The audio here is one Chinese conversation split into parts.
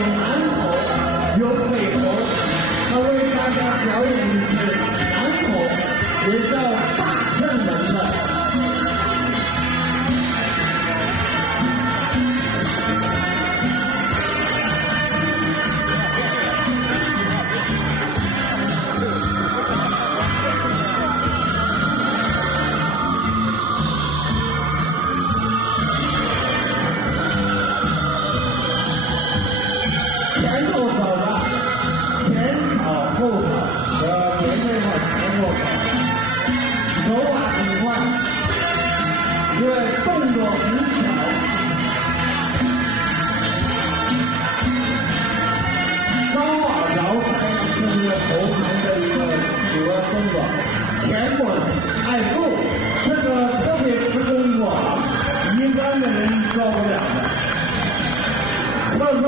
南口，有北口。他为大家表演的是南口，也叫大圣门的。前后手的前草后草和连着的前后草，手法很快，因为动作很巧。高耳摇腮就是红盘的一个主要动作，前滚爱步，这个特别吃功夫啊，一般的人做不了的。侧转。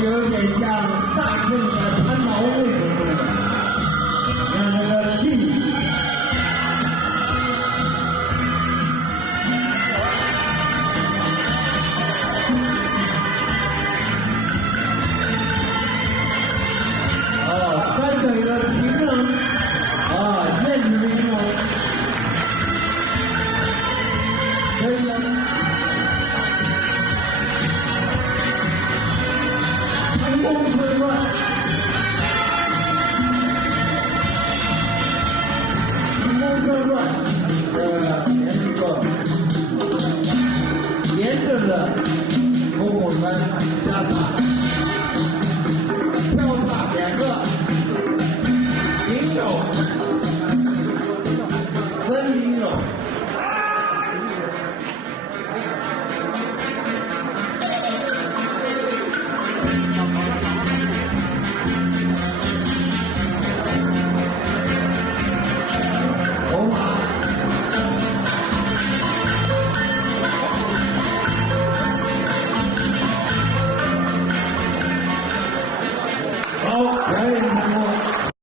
有点像大圣的蟠桃会的动作，让这个劲。单腿的平衡，燕子的平衡，可以了。成功推断，成功推断，沿着的后滚翻下叉，跳叉两个，零手，3零手。